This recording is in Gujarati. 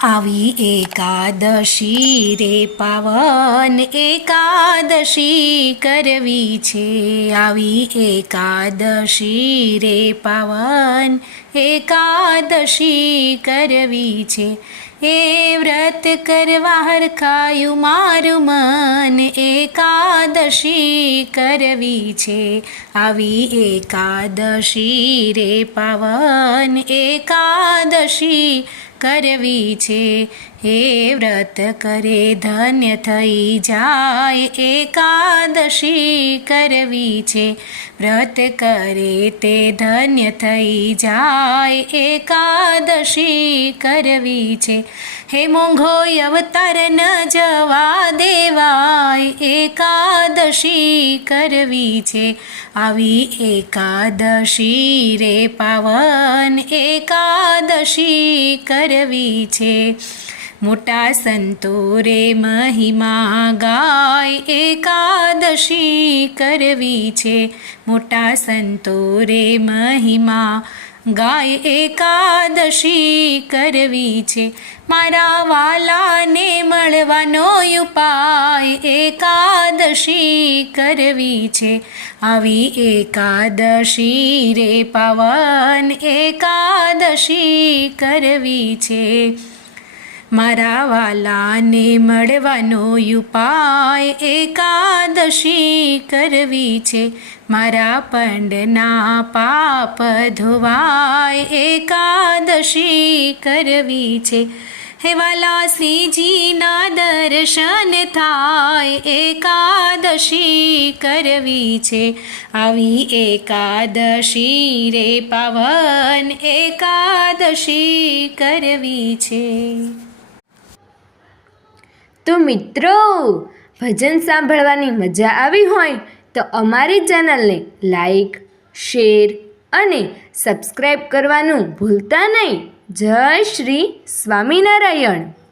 આવી એકાદશી રે પાવન એકાદશી કરવી છે. આવી એકાદશી રે પાવન એકાદશી કરવી છે. એ વ્રત કરવા હરખાયું મારું મન એકાદશી કરવી છે. આવી એકાદશી રે પાવન એકાદશી કરવી છે. હે વ્રત કરે ધન્ય થઈ જાય એકાદશી કરવી છે. વ્રત કરે તે ધન્ય થઈ જાય એકાદશી કરવી છે. હે મોંઘો અવતાર ન જવા દેવાય એકાદશી કરવી છે. આવી એકાદશી રે પાવન એકાદશી કરવી છે. મોટા સંતો રે મહિમા ગાય એકાદશી કરવી છે. મોટા સંતો રે મહિમા ગાય એકાદશી કરવી છે. મારા વાલાને મળવાનો ઉપાય એકાદશી કરવી છે. આવી એકાદશી રે પાવન એકાદશી કરવી છે. મારા વાલાને મળવાનો ઉપાય એકાદશી કરવી છે. મારા પંડના પાપ ધોવાય એકાદશી કરવી છે. હે વાલા શ્રીજીના દર્શન થાય એકાદશી કરવી છે. આવી એકાદશી રે પાવન એકાદશી કરવી છે. તો મિત્રો, ભજન સાંભળવાની મજા આવી હોય તો અમારી ચેનલને લાઈક, શેર અને સબસ્ક્રાઈબ કરવાનું ભૂલતા નહીં. જય શ્રી સ્વામિનારાયણ.